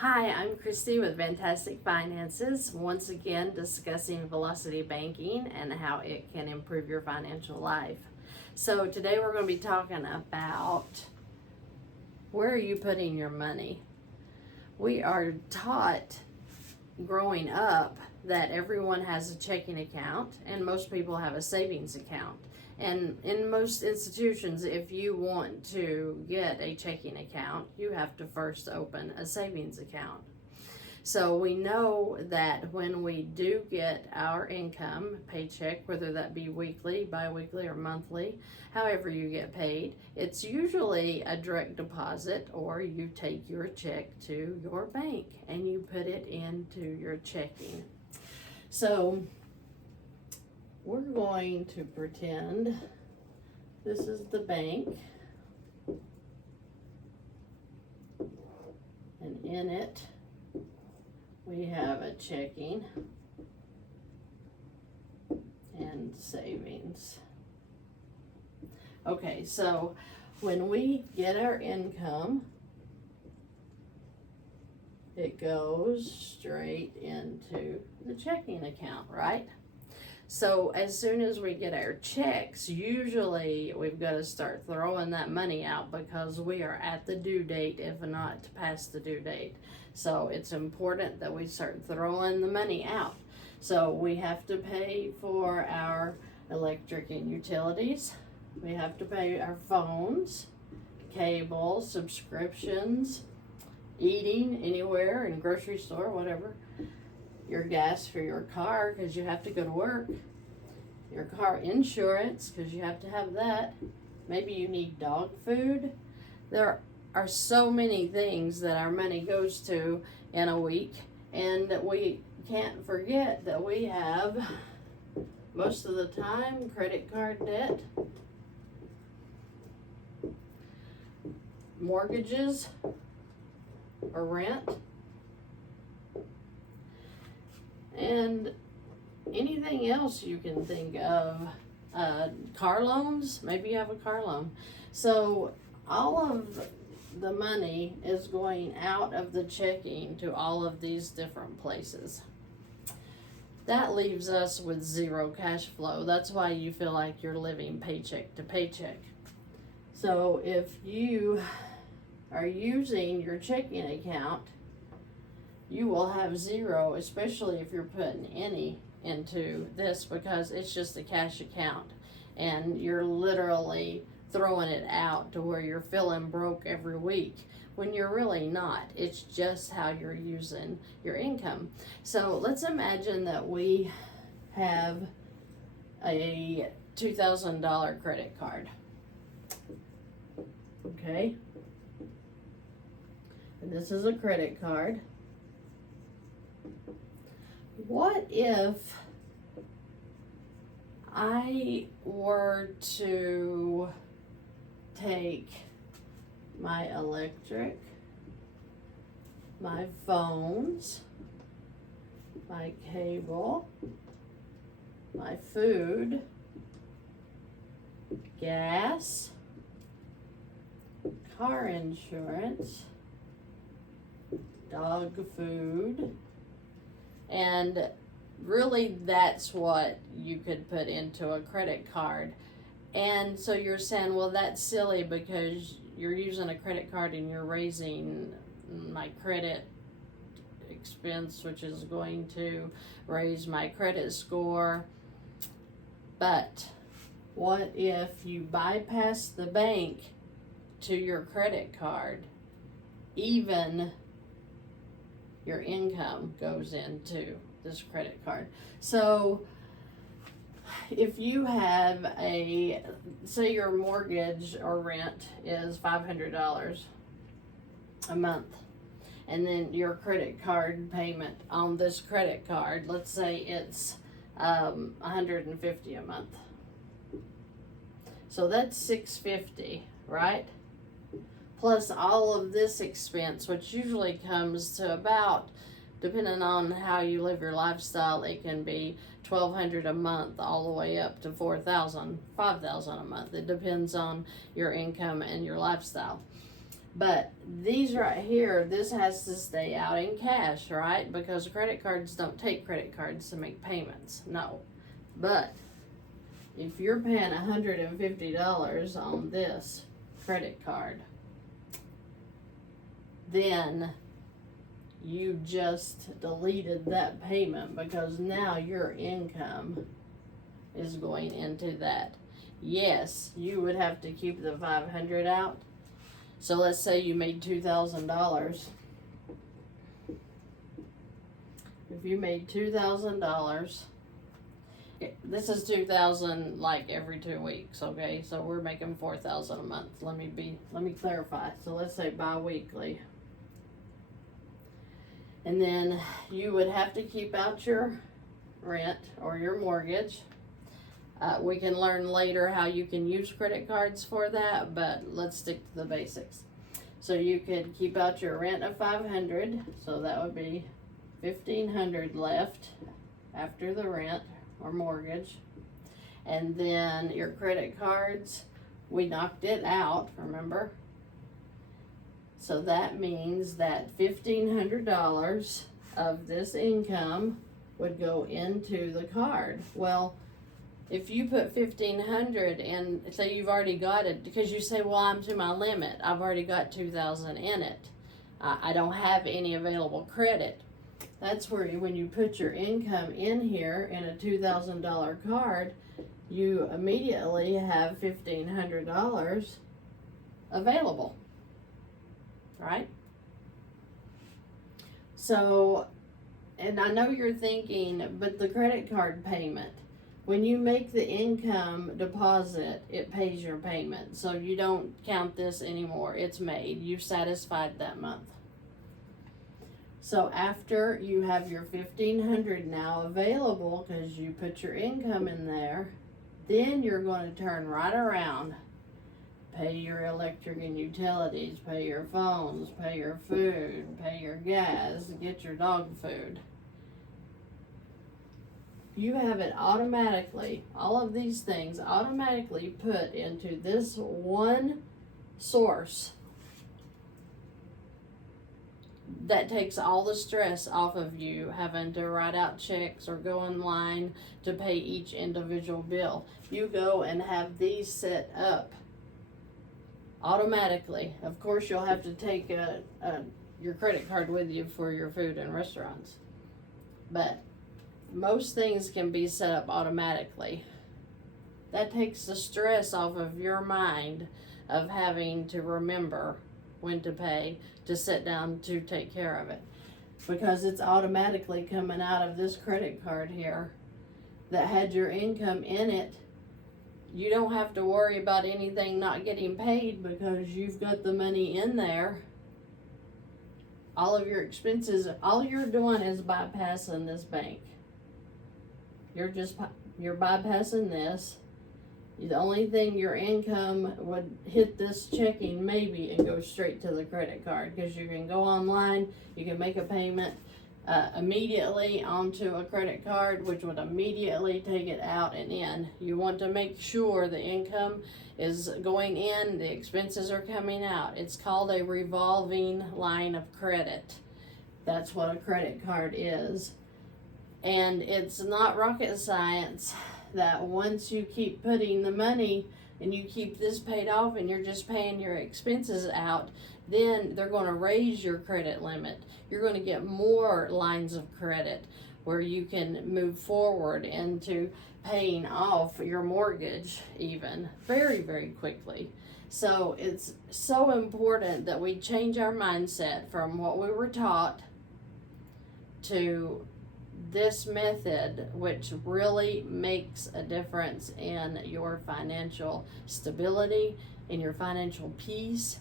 Hi, I'm Christy with Fantastic Finances, once again discussing velocity banking and how it can improve your financial life. So today we're going to be talking about where are you putting your money? We are taught growing up that everyone has a checking account and most people have a savings account. And in most institutions, if you want to get a checking account, you have to first open a savings account. So we know that when we do get our income paycheck, whether that be weekly, bi-weekly, or monthly, however you get paid, it's usually a direct deposit, or you take your check to your bank and you put it into your checking. So we're going to pretend this is the bank, and in it we have a checking and savings. Okay, so when we get our income, it goes straight into the checking account, right? So as soon as we get our checks, usually we've got to start throwing that money out because we are at the due date, if not past the due date. So it's important that we start throwing the money out. So we have to pay for our electric and utilities. We have to pay our phones, cable, subscriptions, eating anywhere, in grocery store, whatever. Your gas for your car because you have to go to work, your car insurance because you have to have that, maybe you need dog food. There are so many things that our money goes to in a week, and we can't forget that we have, most of the time, credit card debt, mortgages or rent, and anything else you can think of. Car loans, maybe you have a car loan. So all of the money is going out of the checking to all of these different places. That leaves us with zero cash flow. That's why you feel like you're living paycheck to paycheck. So if you are using your checking account, you will have zero, especially if you're putting any into this, because it's just a cash account and you're literally throwing it out to where you're feeling broke every week when you're really not. It's just how you're using your income. So let's imagine that we have a $2,000 credit card. Okay? And this is a credit card. What if I were to take my electric, my phones, my cable, my food, gas, car insurance, dog food, and really that's what you could put into a credit card. And so you're saying, well, that's silly because you're using a credit card and you're raising my credit expense, which is going to raise my credit score. But what if you bypass the bank to your credit card? Even your income goes into this credit card. So if you have say your mortgage or rent is $500 a month, and then your credit card payment on this credit card, let's say it's $150 a month. So that's $650, right? Plus all of this expense, which usually comes to about, depending on how you live your lifestyle, it can be $1,200 a month all the way up to $4,000, $5,000 a month. It depends on your income and your lifestyle. But these right here, this has to stay out in cash, right? Because credit cards don't take credit cards to make payments. No. But if you're paying $150 on this credit card, then you just deleted that payment because now your income is going into that. Yes, you would have to keep the $500 out. So let's say you made $2,000. If you made $2,000, this is $2,000 like every 2 weeks, okay? So we're making $4,000 a month. Let me clarify. So let's say bi-weekly. And then you would have to keep out your rent or your mortgage. We can learn later how you can use credit cards for that, but let's stick to the basics. So you could keep out your rent of $500, so that would be $1,500 left after the rent or mortgage. And then your credit cards, we knocked it out, remember? So that means that $1,500 of this income would go into the card. Well, if you put $1,500 and say you've already got it, because you say, well, I'm to my limit, I've already got $2,000 in it, I don't have any available credit. That's where when you put your income in here in a $2,000 card, you immediately have $1,500 available, right? So, and I know you're thinking, but the credit card payment, when you make the income deposit, it pays your payment. So you don't count this anymore. It's made. You've satisfied that month. So after you have your $1,500 now available because you put your income in there, then you're going to turn right around. Pay your electric and utilities, pay your phones, pay your food, pay your gas, get your dog food. You have it automatically, all of these things automatically put into this one source that takes all the stress off of you having to write out checks or go online to pay each individual bill. You go and have these set up automatically. Of course, you'll have to take your credit card with you for your food and restaurants, but most things can be set up automatically. That takes the stress off of your mind of having to remember when to pay, to sit down to take care of it, because it's automatically coming out of this credit card here that had your income in it. You don't have to worry about anything not getting paid because you've got the money in there. All of your expenses, all you're doing is bypassing this bank. You're bypassing this. The only thing your income would hit this checking maybe and go straight to the credit card, because you can go online, you can make a payment immediately onto a credit card, which would immediately take it out and in. You want to make sure the income is going in, the expenses are coming out. It's called a revolving line of credit. That's what a credit card is. And it's not rocket science that once you keep putting the money and you keep this paid off and you're just paying your expenses out, then they're going to raise your credit limit. You're going to get more lines of credit where you can move forward into paying off your mortgage even very, very quickly. So it's so important that we change our mindset from what we were taught to this method, which really makes a difference in your financial stability, in your financial peace.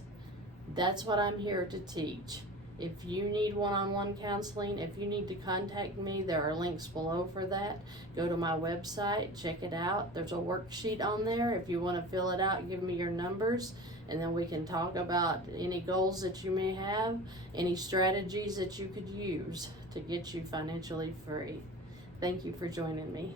That's what I'm here to teach. If you need one-on-one counseling, if you need to contact me, there are links below for that. Go to my website, check it out. There's a worksheet on there. If you want to fill it out, give me your numbers, and then we can talk about any goals that you may have, any strategies that you could use to get you financially free. Thank you for joining me.